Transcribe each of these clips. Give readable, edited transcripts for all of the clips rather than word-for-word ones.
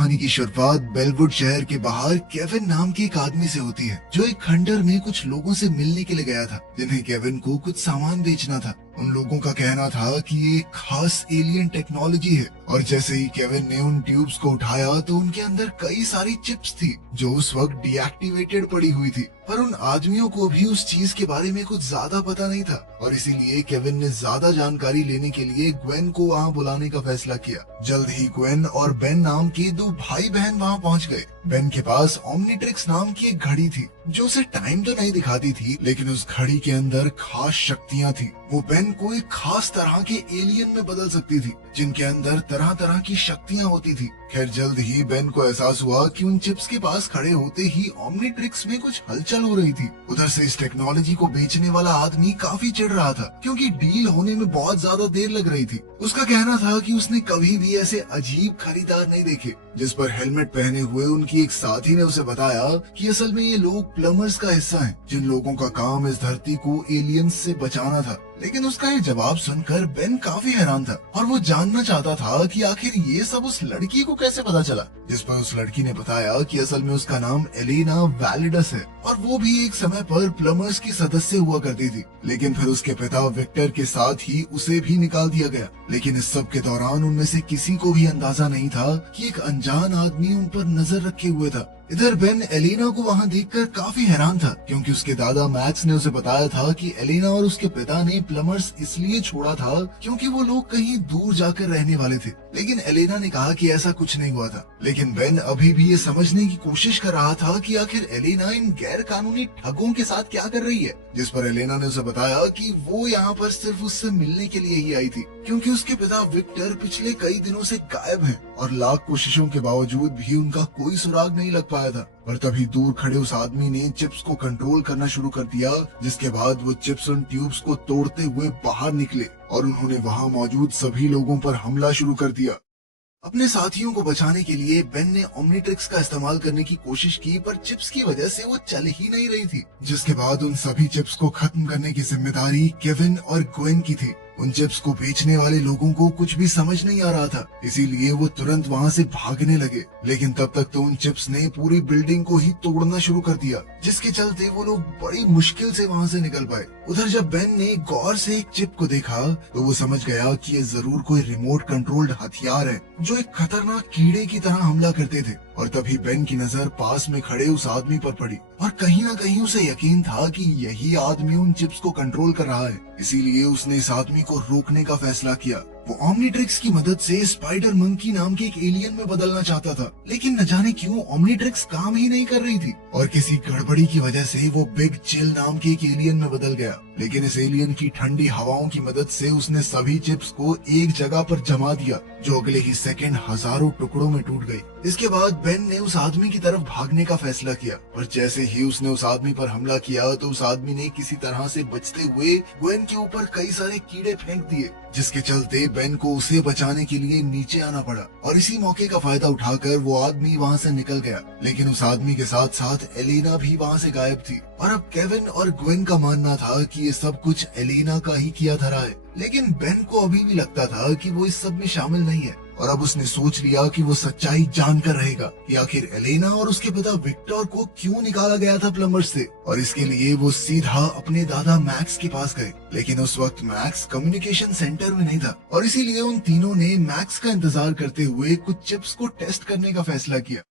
कहानी की शुरुआत बेलवुड शहर के बाहर केविन नाम के एक आदमी से होती है, जो एक खंडर में कुछ लोगों से मिलने के लिए गया था, जिन्हें केविन को कुछ सामान बेचना था। उन लोगों का कहना था कि ये एक खास एलियन टेक्नोलॉजी है, और जैसे ही केविन ने उन ट्यूब्स को उठाया तो उनके अंदर कई सारी चिप्स थी जो उस वक्त डीएक्टिवेटेड पड़ी हुई थी। पर उन आदमियों को भी उस चीज के बारे में कुछ ज्यादा पता नहीं था, और इसीलिए केविन ने ज्यादा जानकारी लेने के लिए ग्वेन को वहाँ बुलाने का फैसला किया। जल्द ही ग्वेन और बेन नाम के दो भाई बहन वहाँ पहुँच गए। बेन के पास ओमनीट्रिक्स नाम की एक घड़ी थी जो उसे टाइम तो नहीं दिखाती थी, लेकिन उस घड़ी के अंदर खास शक्तियाँ थी। वो बेन को एक खास तरह के एलियन में बदल सकती थी, जिनके अंदर तरह तरह की शक्तियाँ होती थी। खैर जल्द ही बेन को एहसास हुआ कि उन चिप्स के पास खड़े होते ही ओमनीट्रिक्स में कुछ हलचल हो रही थी। उधर से इस टेक्नोलॉजी को बेचने वाला आदमी काफी चिढ़ रहा था, क्योंकि डील होने में बहुत ज्यादा देर लग रही थी। उसका कहना था कि उसने कभी भी ऐसे अजीब खरीदार नहीं देखे। जिस पर हेलमेट पहने हुए उनकी एक साथी ने उसे बताया कि असल में ये लोग प्लम्बर्स का हिस्सा हैं, जिन लोगों का काम इस धरती को एलियंस से बचाना था। लेकिन उसका ये जवाब सुनकर बेन काफी हैरान था, और वो जानना चाहता था कि आखिर ये सब उस लड़की को कैसे पता चला। जिस पर उस लड़की ने बताया कि असल में उसका नाम एलेना वैलिडस है, और वो भी एक समय पर प्लम्बर्स की सदस्य हुआ करती थी। लेकिन फिर उसके पिता विक्टर के साथ ही उसे भी निकाल दिया गया। लेकिन इस सब के दौरान उनमें से किसी को भी अंदाजा नहीं था कि एक अनजान आदमी उन पर नजर रखे हुए था। इधर बेन एलेना को वहाँ देखकर काफी हैरान था, क्योंकि उसके दादा मैक्स ने उसे बताया था कि एलेना और उसके पिता ने प्लम्बर्स इसलिए छोड़ा था क्योंकि वो लोग कहीं दूर जाकर रहने वाले थे। लेकिन एलेना ने कहा कि ऐसा कुछ नहीं हुआ था। लेकिन बेन अभी भी ये समझने की कोशिश कर रहा था कि आखिर एलेना इन गैर कानूनी ठगों के साथ क्या कर रही है। जिस पर एलेना ने उसे बताया कि वो यहाँ पर सिर्फ उससे मिलने के लिए ही आई थी, क्योंकि उसके पिता विक्टर पिछले कई दिनों से गायब हैं, और लाख कोशिशों के बावजूद भी उनका कोई सुराग नहीं लग पाया था। पर तभी दूर खड़े उस आदमी ने चिप्स को कंट्रोल करना शुरू कर दिया, जिसके बाद वो चिप्स उन ट्यूब्स को तोड़ते हुए बाहर निकले, और उन्होंने वहाँ मौजूद सभी लोगों पर हमला शुरू कर दिया। अपने साथियों को बचाने के लिए बेन ने ओमनीट्रिक्स का इस्तेमाल करने की कोशिश की, पर चिप्स की वजह से वो चल ही नहीं रही थी। जिसके बाद उन सभी चिप्स को खत्म करने की जिम्मेदारी केविन और ग्वेन की थी। उन चिप्स को बेचने वाले लोगों को कुछ भी समझ नहीं आ रहा था, इसीलिए वो तुरंत वहाँ से भागने लगे। लेकिन तब तक तो उन चिप्स ने पूरी बिल्डिंग को ही तोड़ना शुरू कर दिया, जिसके चलते वो लोग बड़ी मुश्किल से वहाँ से निकल पाए। उधर जब बेन ने गौर से एक चिप को देखा तो वो समझ गया कि ये जरूर कोई रिमोट कंट्रोल्ड हथियार है, जो एक खतरनाक कीड़े की तरह हमला करते थे। और तभी बेन की नजर पास में खड़े उस आदमी पर पड़ी, और कहीं ना कहीं उसे यकीन था कि यही आदमी उन चिप्स को कंट्रोल कर रहा है। इसीलिए उसने इस आदमी को रोकने का फैसला किया। वो ओमनीट्रिक्स की मदद से स्पाइडर मंकी नाम के एक एलियन में बदलना चाहता था, लेकिन न जाने क्यों ओमनीट्रिक्स काम ही नहीं कर रही थी, और किसी गड़बड़ी की वजह से वो बिग चिल नाम के एक एलियन में बदल गया। लेकिन इस एलियन की ठंडी हवाओं की मदद से उसने सभी चिप्स को एक जगह पर जमा दिया, जो अगले ही सेकंड हजारों टुकड़ों में टूट गई। इसके बाद बेन ने उस आदमी की तरफ भागने का फैसला किया, पर जैसे ही उसने उस आदमी पर हमला किया तो उस आदमी ने किसी तरह से बचते हुए ग्वेन के ऊपर कई सारे कीड़े फेंक दिए, जिसके चलते बेन को उसे बचाने के लिए नीचे आना पड़ा। और इसी मौके का फायदा उठाकर वो आदमी वहाँ से निकल गया। लेकिन उस आदमी के साथ साथ एलेना भी वहाँ से गायब थी, और अब केविन और ग्वेन का मानना था कि ये सब कुछ एलेना का ही किया धरा है। लेकिन बेन को अभी भी लगता था कि वो इस सब में शामिल नहीं है, और अब उसने सोच लिया कि वो सच्चाई जानकर रहेगा कि आखिर एलेना और उसके पिता विक्टर को क्यों निकाला गया था प्लम्बर से। और इसके लिए वो सीधा अपने दादा मैक्स के पास गए। लेकिन उस वक्त मैक्स कम्युनिकेशन सेंटर में नहीं था, और इसीलिए उन तीनों ने मैक्स का इंतजार करते हुए कुछ चिप्स को टेस्ट करने का फैसला किया,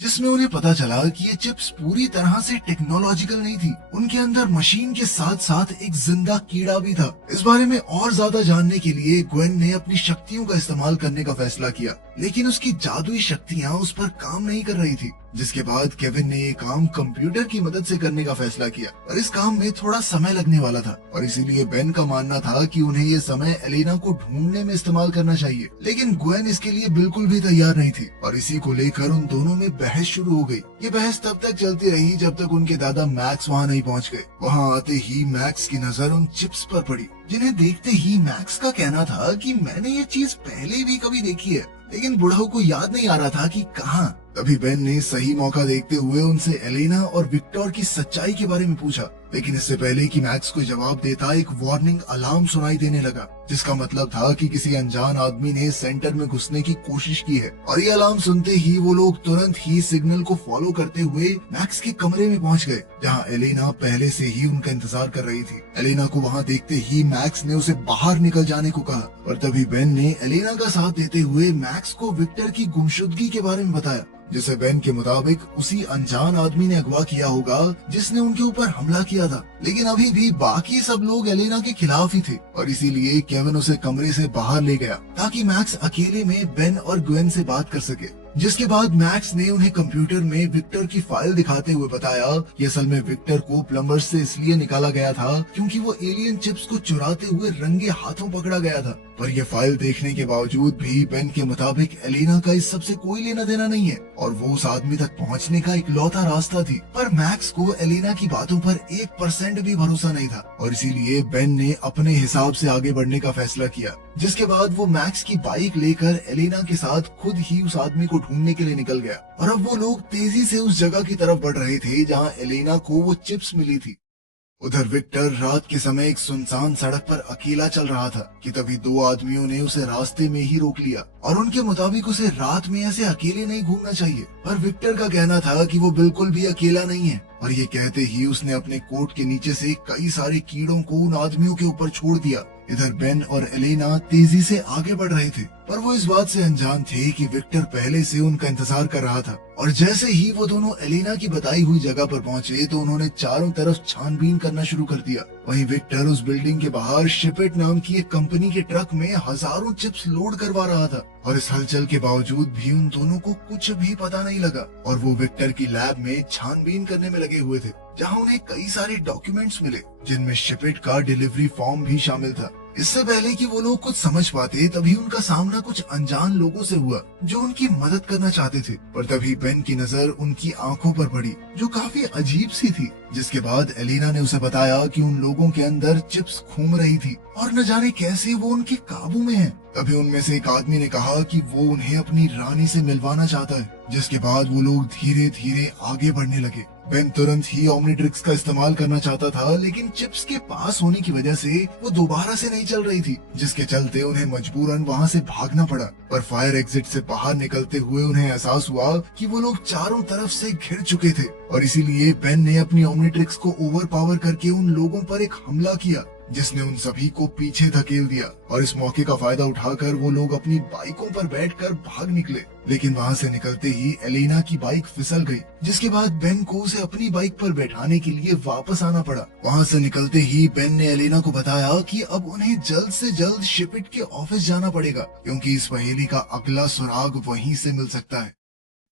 जिसमें उन्हें पता चला कि ये चिप्स पूरी तरह से टेक्नोलॉजिकल नहीं थी। उनके अंदर मशीन के साथ साथ एक जिंदा कीड़ा भी था। इस बारे में और ज्यादा जानने के लिए ग्वेन ने अपनी शक्तियों का इस्तेमाल करने का फैसला किया, लेकिन उसकी जादुई शक्तियाँ उस पर काम नहीं कर रही थी। जिसके बाद केविन ने ये काम कंप्यूटर की मदद से करने का फैसला किया, और इस काम में थोड़ा समय लगने वाला था, और इसीलिए बेन का मानना था कि उन्हें ये समय एलेना को ढूंढने में इस्तेमाल करना चाहिए। लेकिन ग्वेन इसके लिए बिल्कुल भी तैयार नहीं थी, और इसी को लेकर उन दोनों में बहस शुरू हो गई। ये बहस तब तक चलती रही जब तक उनके दादा मैक्स वहाँ नहीं पहुँच गए। वहाँ आते ही मैक्स की नजर उन चिप्स पर पड़ी, जिन्हें देखते ही मैक्स का कहना था कि मैंने ये चीज पहले भी कभी देखी है, लेकिन बुढ़ाऊ को याद नहीं आ रहा था कि कहाँ। तभी बेन ने सही मौका देखते हुए उनसे एलेना और विक्टर की सच्चाई के बारे में पूछा। लेकिन इससे पहले कि मैक्स कोई जवाब देता, एक वार्निंग अलार्म सुनाई देने लगा, जिसका मतलब था कि किसी अनजान आदमी ने सेंटर में घुसने की कोशिश की है। और ये अलार्म सुनते ही वो लोग तुरंत ही सिग्नल को फॉलो करते हुए मैक्स के कमरे में पहुंच गए, जहां एलेना पहले से ही उनका इंतजार कर रही थी। एलेना को वहां देखते ही मैक्स ने उसे बाहर निकल जाने को कहा, और तभी बेन ने एलेना का साथ देते हुए मैक्स को विक्टर की गुमशुदगी के बारे में बताया, जिसे बेन के मुताबिक उसी अनजान आदमी ने अगवा किया होगा जिसने उनके ऊपर हमला किया था। लेकिन अभी भी बाकी सब लोग एलेना के खिलाफ ही थे, और इसीलिए केविन उसे कमरे से बाहर ले गया ताकि मैक्स अकेले में बेन और ग्वेन से बात कर सके। जिसके बाद मैक्स ने उन्हें कंप्यूटर में विक्टर की फाइल दिखाते हुए बताया कि असल में विक्टर को प्लम्बर्स से इसलिए निकाला गया था क्योंकि वो एलियन चिप्स को चुराते हुए रंगे हाथों पकड़ा गया था। पर ये फाइल देखने के बावजूद भी बेन के मुताबिक एलेना का इस सब से कोई लेना देना नहीं है, और वो उस आदमी तक पहुंचने का इकलौता रास्ता थी। पर मैक्स को एलेना की बातों पर 1% भी भरोसा नहीं था, और इसीलिए बेन ने अपने हिसाब से आगे बढ़ने का फैसला किया। जिसके बाद वो मैक्स की बाइक लेकर एलेना के साथ खुद ही उस आदमी को ढूंढने के लिए निकल गया, और अब वो लोग तेजी से उस जगह की तरफ बढ़ रहे थे जहां एलेना को वो चिप्स मिली थी। उधर विक्टर रात के समय एक सुनसान सड़क पर अकेला चल रहा था कि तभी दो आदमियों ने उसे रास्ते में ही रोक लिया, और उनके मुताबिक उसे रात में ऐसे अकेले नहीं घूमना चाहिए। पर विक्टर का कहना था कि वो बिल्कुल भी अकेला नहीं है, और ये कहते ही उसने अपने कोट के नीचे से कई सारे कीड़ों को उन आदमियों के ऊपर छोड़ दिया। इधर बेन और एलेना तेजी से आगे बढ़ रहे थे, पर वो इस बात से अनजान थे कि विक्टर पहले से उनका इंतजार कर रहा था। और जैसे ही वो दोनों एलेना की बताई हुई जगह पर पहुंचे तो उन्होंने चारों तरफ छानबीन करना शुरू कर दिया। वहीं विक्टर उस बिल्डिंग के बाहर शिपिट नाम की एक कंपनी के ट्रक में हजारों चिप्स लोड करवा रहा था, और इस हलचल के बावजूद भी उन दोनों को कुछ भी पता नहीं लगा, और वो विक्टर की लैब में छानबीन करने में लगे हुए थे, जहां उन्हें कई सारे डॉक्यूमेंट्स मिले जिनमें शिपिट का डिलीवरी फॉर्म भी शामिल था। इससे पहले कि वो लोग कुछ समझ पाते तभी उनका सामना कुछ अनजान लोगों से हुआ जो उनकी मदद करना चाहते थे। पर तभी बेन की नजर उनकी आंखों पर पड़ी जो काफी अजीब सी थी, जिसके बाद एलेना ने उसे बताया कि उन लोगों के अंदर चिप्स घूम रही थी और न जाने कैसे वो उनके काबू में है। तभी उनमें से एक आदमी ने कहा कि वो उन्हें अपनी रानी से मिलवाना चाहता है, जिसके बाद वो लोग धीरे धीरे आगे बढ़ने लगे। बेन तुरंत ही ओमनीट्रिक्स का इस्तेमाल करना चाहता था, लेकिन चिप्स के पास होने की वजह से वो दोबारा से नहीं चल रही थी, जिसके चलते उन्हें मजबूरन वहां से भागना पड़ा। पर फायर एग्जिट से बाहर निकलते हुए उन्हें एहसास हुआ कि वो लोग चारों तरफ से घिर चुके थे, और इसीलिए बेन ने अपनी ओमनीट्रिक्स को ओवर पावर करके उन लोगों पर एक हमला किया जिसने उन सभी को पीछे धकेल दिया। और इस मौके का फायदा उठाकर वो लोग अपनी बाइकों पर बैठकर भाग निकले, लेकिन वहां से निकलते ही एलेना की बाइक फिसल गई, जिसके बाद बेन को उसे अपनी बाइक पर बैठाने के लिए वापस आना पड़ा। वहां से निकलते ही बेन ने एलेना को बताया कि अब उन्हें जल्द से जल्द शिपिट के ऑफिस जाना पड़ेगा, क्योंकि इस पहेली का अगला सुराग वहीं से मिल सकता है।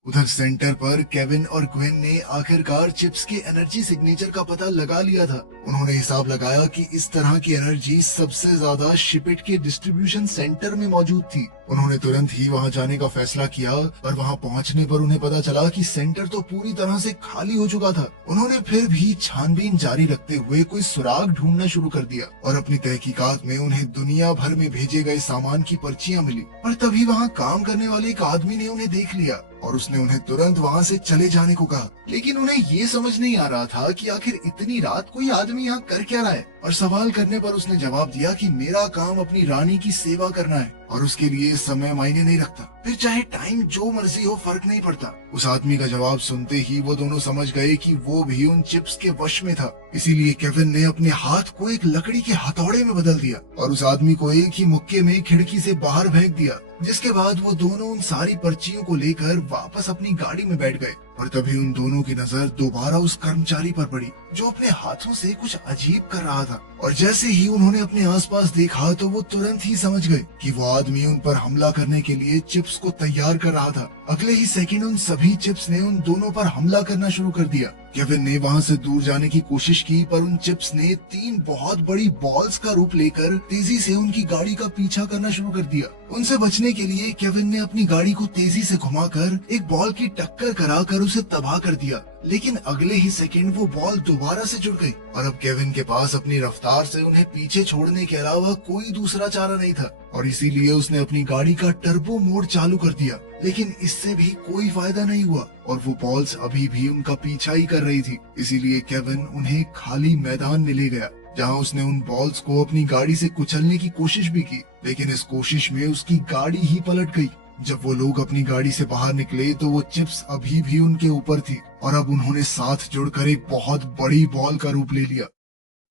उधर सेंटर पर केविन और ग्वेन ने आखिरकार चिप्स के एनर्जी सिग्नेचर का पता लगा लिया था। उन्होंने हिसाब लगाया कि इस तरह की एनर्जी सबसे ज्यादा शिपिट के डिस्ट्रीब्यूशन सेंटर में मौजूद थी। उन्होंने तुरंत ही वहां जाने का फैसला किया, पर वहां पहुंचने पर उन्हें पता चला कि सेंटर तो पूरी तरह से खाली हो चुका था। उन्होंने फिर भी छानबीन जारी रखते हुए कोई सुराग ढूंढना शुरू कर दिया, और अपनी तहकीकात में उन्हें दुनिया भर में भेजे गए सामान की पर्चियां मिली। पर तभी वहां काम करने वाले एक आदमी ने उन्हें देख लिया, और उसने उन्हें तुरंत वहां से चले जाने को कहा। लेकिन उन्हें ये समझ नहीं आ रहा था कि आखिर इतनी रात कोई आदमी यहाँ कर क्या रहा है। और सवाल करने पर उसने जवाब दिया कि मेरा काम अपनी रानी की सेवा करना है, और उसके लिए समय मायने नहीं रखता, फिर चाहे टाइम जो मर्जी हो, फर्क नहीं पड़ता। उस आदमी का जवाब सुनते ही वो दोनों समझ गए कि वो भी उन चिप्स के वश में था। इसीलिए केविन ने अपने हाथ को एक लकड़ी के हथौड़े में बदल दिया और उस आदमी को एक ही मुक्के में खिड़की से बाहर फेंक दिया, जिसके बाद वो दोनों उन सारी पर्चियों को लेकर वापस अपनी गाड़ी में बैठ गए। और तभी उन दोनों की नजर दोबारा उस कर्मचारी पर पड़ी जो अपने हाथों से कुछ अजीब कर रहा था। और जैसे ही उन्होंने अपने आसपास देखा तो वो तुरंत ही समझ गए कि वो आदमी उन पर हमला करने के लिए चिप्स को तैयार कर रहा था। अगले ही सेकंड उन सभी चिप्स ने उन दोनों पर हमला करना शुरू कर दिया। केविन ने वहां से दूर जाने की कोशिश की, पर उन चिप्स ने 3 बहुत बड़ी बॉल्स का रूप लेकर तेजी से उनकी गाड़ी का पीछा करना शुरू कर दिया। उनसे बचने के लिए केविन ने अपनी गाड़ी को तेजी से घुमाकर एक बॉल की टक्कर कराकर उसे तबाह कर दिया, लेकिन अगले ही सेकंड वो बॉल दोबारा से जुड़ गई और अब केविन के पास अपनी रफ्तार से उन्हें पीछे छोड़ने के अलावा कोई दूसरा चारा नहीं था और इसीलिए उसने अपनी गाड़ी का टर्बो मोड चालू कर दिया। लेकिन इससे भी कोई फायदा नहीं हुआ और वो बॉल्स अभी भी उनका पीछा ही कर रही थी। इसीलिए केविन उन्हें खाली मैदान में ले गया, जहाँ उसने उन बॉल्स को अपनी गाड़ी से कुचलने की कोशिश भी की, लेकिन इस कोशिश में उसकी गाड़ी ही पलट गई। जब वो लोग अपनी गाड़ी से बाहर निकले तो वो चिप्स अभी भी उनके ऊपर थी और अब उन्होंने साथ जुड़कर एक बहुत बड़ी बॉल का रूप ले लिया।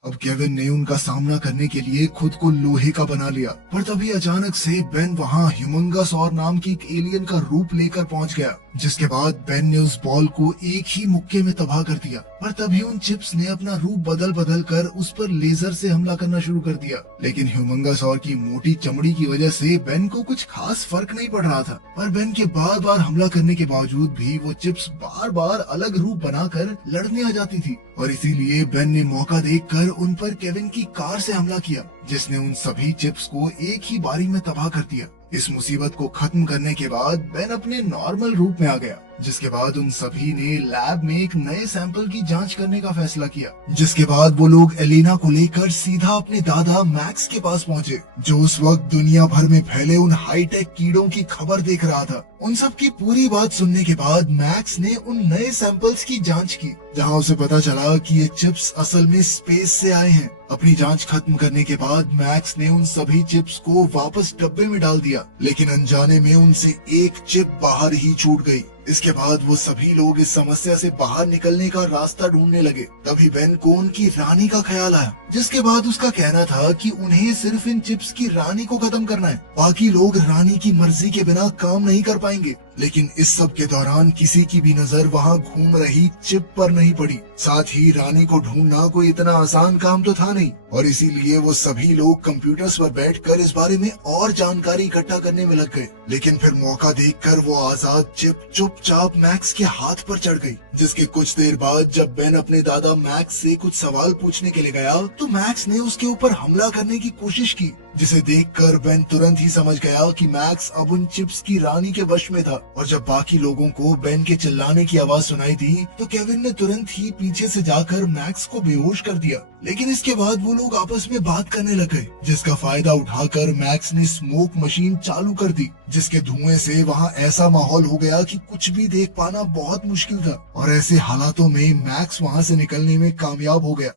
अब केविन ने उनका सामना करने के लिए खुद को लोहे का बना लिया, पर तभी अचानक से बेन वहाँ ह्यूमंगसॉर नाम की एक एलियन का रूप लेकर पहुँच गया, जिसके बाद बेन ने उस बॉल को एक ही मुक्के में तबाह कर दिया। पर तभी उन चिप्स ने अपना रूप बदल बदल कर उस पर लेजर से हमला करना शुरू कर दिया, लेकिन ह्यूमंगसॉर की मोटी चमड़ी की वजह से बेन को कुछ खास फर्क नहीं पड़ रहा था। पर बेन के बार बार हमला करने के बावजूद भी वो चिप्स बार बार अलग रूप बनाकर लड़ने आ जाती थी और इसीलिए बेन ने मौका देखकर उन पर केविन की कार से हमला किया, जिसने उन सभी चिप्स को एक ही बारी में तबाह कर दिया। इस मुसीबत को खत्म करने के बाद बेन अपने नॉर्मल रूप में आ गया, जिसके बाद उन सभी ने लैब में एक नए सैंपल की जांच करने का फैसला किया। जिसके बाद वो लोग एलिना को लेकर सीधा अपने दादा मैक्स के पास पहुंचे, जो उस वक्त दुनिया भर में फैले उन हाईटेक कीड़ों की खबर देख रहा था। उन सब की पूरी बात सुनने के बाद मैक्स ने उन नए सैंपल्स की जांच की, जहां उसे पता चला कि ये चिप्स असल में स्पेस से आए हैं। अपनी जांच खत्म करने के बाद मैक्स ने उन सभी चिप्स को वापस डब्बे में डाल दिया, लेकिन अनजाने में उनसे एक चिप बाहर ही छूट गई। इसके बाद वो सभी लोग इस समस्या से बाहर निकलने का रास्ता ढूंढने लगे। तभी बेन को उनकी रानी का ख्याल आया, जिसके बाद उसका कहना था कि उन्हें सिर्फ इन चिप्स की रानी को खत्म करना है, बाकी लोग रानी की मर्जी के बिना काम नहीं कर पाएंगे। लेकिन इस सब के दौरान किसी की भी नजर वहाँ घूम रही चिप पर नहीं पड़ी। साथ ही रानी को ढूंढना कोई इतना आसान काम तो था नहीं और इसीलिए वो सभी लोग कंप्यूटर्स पर बैठकर इस बारे में और जानकारी इकट्ठा करने में लग गए। लेकिन फिर मौका देखकर वो आजाद चिप चुपचाप मैक्स के हाथ पर चढ़ गई, जिसके कुछ देर बाद जब बेन अपने दादा मैक्स से कुछ सवाल पूछने के लिए गया तो मैक्स ने उसके ऊपर हमला करने की कोशिश की, जिसे देखकर बेन तुरंत ही समझ गया कि मैक्स अब उन चिप्स की रानी के वश में था। और जब बाकी लोगों को बेन के चिल्लाने की आवाज सुनाई दी तो केविन ने तुरंत ही पीछे से जाकर मैक्स को बेहोश कर दिया। लेकिन इसके बाद वो लोग आपस में बात करने लग गए, जिसका फायदा उठाकर मैक्स ने स्मोक मशीन चालू कर दी, जिसके धुएं से वहाँ ऐसा माहौल हो गया कि कुछ भी देख पाना बहुत मुश्किल था। और ऐसे हालातों में मैक्स वहाँ से निकलने में कामयाब हो गया।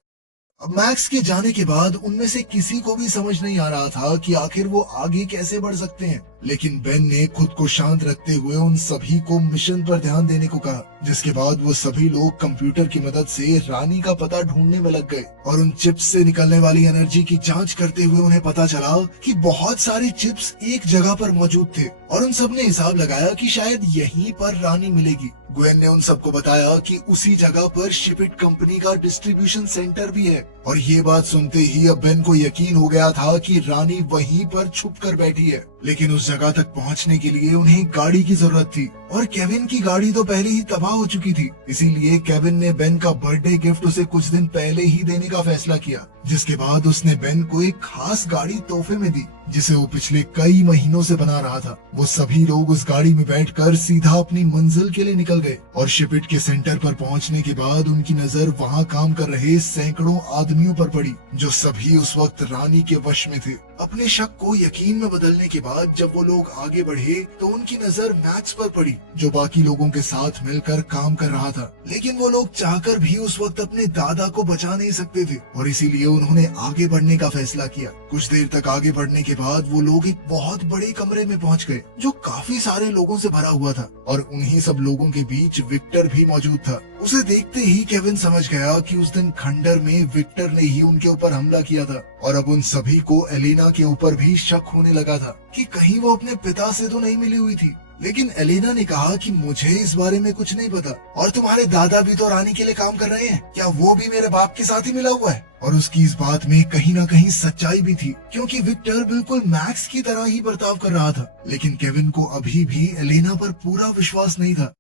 अब मैक्स के जाने के बाद उनमें से किसी को भी समझ नहीं आ रहा था कि आखिर वो आगे कैसे बढ़ सकते हैं। लेकिन बेन ने खुद को शांत रखते हुए उन सभी को मिशन पर ध्यान देने को कहा, जिसके बाद वो सभी लोग कंप्यूटर की मदद से रानी का पता ढूंढने में लग गए। और उन चिप्स से निकलने वाली एनर्जी की जांच करते हुए उन्हें पता चला कि बहुत सारे चिप्स एक जगह पर मौजूद थे और उन सब ने हिसाब लगाया कि शायद यहीं पर रानी मिलेगी। ग्वेन ने उन सबको बताया कि उसी जगह पर शिपिट कंपनी का डिस्ट्रीब्यूशन सेंटर भी है और ये बात सुनते ही अब बेन को यकीन हो गया था कि रानी वहीं पर छुप कर बैठी है। लेकिन उस जगह तक पहुंचने के लिए उन्हें गाड़ी की जरूरत थी और केविन की गाड़ी तो पहले ही तबाह हो चुकी थी। इसीलिए केविन ने बेन का बर्थडे गिफ्ट उसे कुछ दिन पहले ही देने का फैसला किया, जिसके बाद उसने बेन को एक खास गाड़ी तोहफे में दी, जिसे वो पिछले कई महीनों से बना रहा था। वो सभी लोग उस गाड़ी में बैठकर सीधा अपनी मंजिल के लिए निकल गए और शिपिट के सेंटर पर पहुंचने के बाद उनकी नजर वहां काम कर रहे सैकड़ों आदमियों पर पड़ी, जो सभी उस वक्त रानी के वश में थे। अपने शक को यकीन में बदलने के बाद जब वो लोग आगे बढ़े तो उनकी नजर मैक्स पर पड़ी, जो बाकी लोगों के साथ मिलकर काम कर रहा था। लेकिन वो लोग चाहकर भी उस वक्त अपने दादा को बचा नहीं सकते थे और इसीलिए उन्होंने आगे बढ़ने का फैसला किया। कुछ देर तक आगे बढ़ने के बाद वो लोग एक बहुत बड़े कमरे में पहुंच गए, जो काफी सारे लोगों से भरा हुआ था और उन्हीं सब लोगों के बीच विक्टर भी मौजूद था। उसे देखते ही केविन समझ गया कि उस दिन खंडर में विक्टर ने ही उनके ऊपर हमला किया था और अब उन सभी को एलिना के ऊपर भी शक होने लगा था कि कहीं वो अपने पिता से तो नहीं मिली हुई थी। लेकिन एलिना ने कहा कि मुझे इस बारे में कुछ नहीं पता और तुम्हारे दादा भी तो रानी के लिए काम कर रहे हैं, क्या वो भी मेरे बाप के साथ ही मिला हुआ है? और उसकी इस बात में कहीं ना कहीं सच्चाई भी थी, क्योंकि विक्टर बिल्कुल मैक्स की तरह ही बर्ताव कर रहा था। लेकिन केविन को अभी भी एलिना पर पूरा विश्वास नहीं था।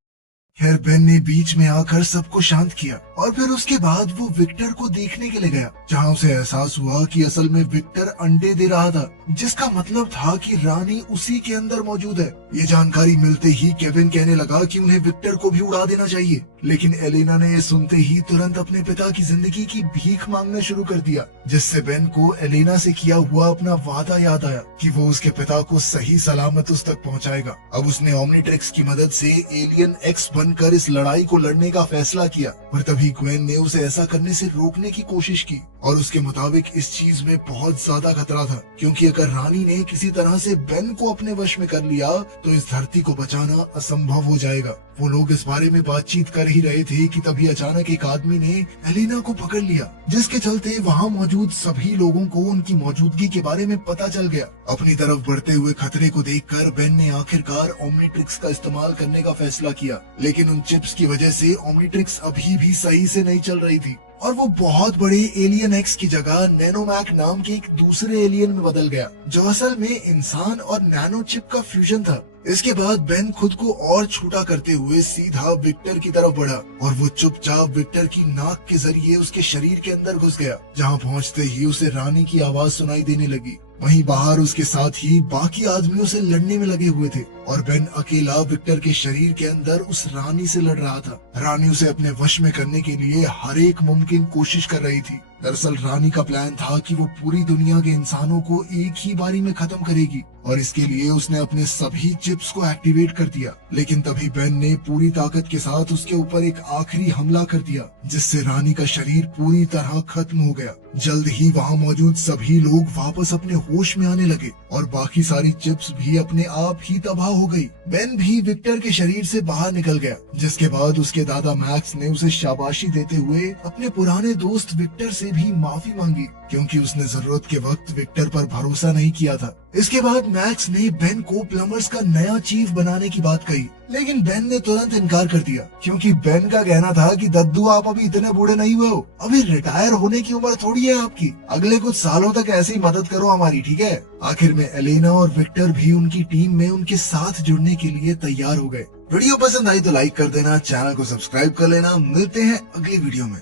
खैर बेन ने बीच में आकर सबको शांत किया और फिर उसके बाद वो विक्टर को देखने के लिए गया, जहाँ उसे एहसास हुआ कि असल में विक्टर अंडे दे रहा था, जिसका मतलब था कि रानी उसी के अंदर मौजूद है। ये जानकारी मिलते ही केविन कहने लगा कि उन्हें विक्टर को भी उड़ा देना चाहिए, लेकिन एलेना ने ये सुनते ही तुरंत अपने पिता की जिंदगी की भीख मांगना शुरू कर दिया, जिससे बेन को एलेना से किया हुआ अपना वादा याद आया कि वो उसके पिता को सही सलामत उस तक पहुंचाएगा। अब उसने ओमनीट्रिक्स की मदद से एलियन एक्स बनकर इस लड़ाई को लड़ने का फैसला किया, पर तभी ग्वेन ने उसे ऐसा करने से रोकने की कोशिश की और उसके मुताबिक इस चीज में बहुत ज्यादा खतरा था, क्योंकि अगर रानी ने किसी तरह से बेन को अपने वश में कर लिया तो इस धरती को बचाना असंभव हो जाएगा। वो लोग इस बारे में बातचीत कर ही रहे थे कि तभी अचानक एक आदमी ने एलेना को पकड़ लिया, जिसके चलते वहाँ मौजूद सभी लोगों को उनकी मौजूदगी के बारे में पता चल गया। अपनी तरफ बढ़ते हुए खतरे को देखकर बेन ने आखिरकार ओमनीट्रिक्स का इस्तेमाल करने का फैसला किया, लेकिन उन चिप्स की वजह से ओमनीट्रिक्स अभी भी सही से नहीं चल रही थी और वो बहुत बड़े एलियन एक्स की जगह नैनोमैक नाम के एक दूसरे एलियन में बदल गया, जो असल में इंसान और नैनो चिप का फ्यूजन था। इसके बाद बेन खुद को और छोटा करते हुए सीधा विक्टर की तरफ बढ़ा और वो चुपचाप विक्टर की नाक के जरिए उसके शरीर के अंदर घुस गया, जहाँ पहुँचते ही उसे रानी की आवाज सुनाई देने लगी। वहीं बाहर उसके साथ ही बाकी आदमियों से लड़ने में लगे हुए थे और बेन अकेला विक्टर के शरीर के अंदर उस रानी से लड़ रहा था। रानी उसे अपने वश में करने के लिए हर एक मुमकिन कोशिश कर रही थी। दरअसल रानी का प्लान था कि वो पूरी दुनिया के इंसानों को एक ही बारी में खत्म करेगी और इसके लिए उसने अपने सभी चिप्स को एक्टिवेट कर दिया, लेकिन तभी बेन ने पूरी ताकत के साथ उसके ऊपर एक आखिरी हमला कर दिया, जिससे रानी का शरीर पूरी तरह खत्म हो गया। जल्द ही वहाँ मौजूद सभी लोग वापस अपने होश में आने लगे और बाकी सारी चिप्स भी अपने आप ही तबाह हो गई। बेन भी विक्टर के शरीर से बाहर निकल गया, जिसके बाद उसके दादा मैक्स ने उसे शाबाशी देते हुए अपने पुराने दोस्त विक्टर से भी माफी मांगी, क्योंकि उसने जरूरत के वक्त विक्टर पर भरोसा नहीं किया था। इसके बाद मैक्स ने बेन को प्लम्बर्स का नया चीफ बनाने की बात कही, लेकिन बेन ने तुरंत इनकार कर दिया, क्योंकि बेन का कहना था कि दद्दू आप अभी इतने बूढ़े नहीं हुए हो, अभी रिटायर होने की उम्र थोड़ी है आपकी, अगले कुछ सालों तक ऐसे ही मदद करो हमारी, ठीक है। आखिर में एलेना और विक्टर भी उनकी टीम में उनके साथ जुड़ने के लिए तैयार हो गए। वीडियो पसंद आई तो लाइक कर देना, चैनल को सब्सक्राइब कर लेना। मिलते हैं अगली वीडियो में।